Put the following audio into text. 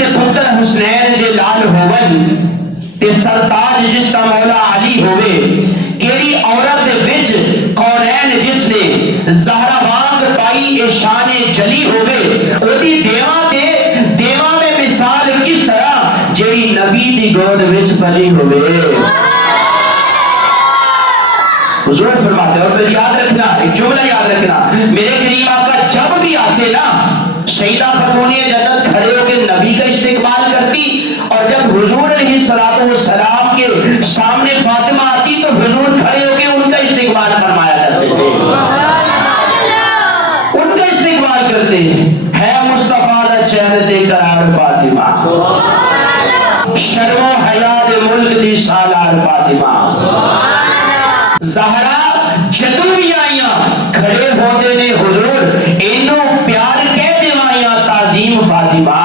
जिस पुत्र हुसनैन जे लाल होवन ते सरताज जिसका मौला अली होवे केड़ी औरत दे विच कौनैन जिसने ज़हरा वांग पाई ए शान जली होवे ओदी देवा में मिसाल किस तरह जेड़ी नबी दी गोद विच पली होवे। हुजूर फरमाते हैं, और फिर याद रखना एक जुमला याद रखना, मेरे करीम आका जब भी आते ना सईदा खतूने जन्नत खड़े होकर नबी का इस्तेकबाल करती और जब हुजूर अलैहिस्सलातु वस्सलाम के सामने फातिमा आती तो हुजूर खड़े होकर उनका इस्तेकबाल फरमाया करते थे, उनका इस्तेकबाल करते है मुस्तफा दा चैन दे करार फातिमा शर्मो हया दे मुल्क दी सालार फातिमा ज़हरा जदों भी आईयां खड़े होंदे ने हुजूर इन्नू प्यार कह देवाईयां ताजीम फातिमा।